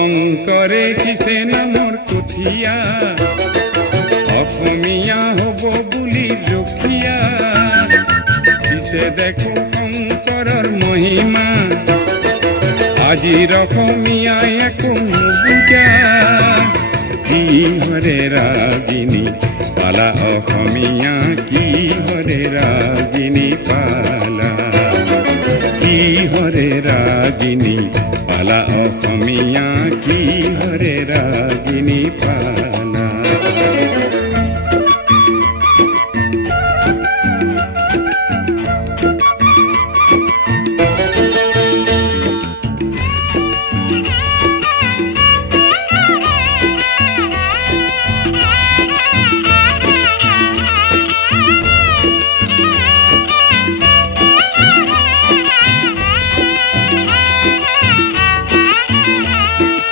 শংকৰে কিছে নামৰ কঠীয়া অসমীয়া হ'ব বুলি ৰখীয়া পিছে দেখো শংকৰৰ মহিমা আজিৰ অসমীয়াই একো নুবুজা কিহৰে ৰাগিনী পালা অসমীয়া কিহৰে ৰাগিনী পালা কিহৰে ৰাগিনী পালা অসমীয়া কিহৰে ৰাগিনী পালা।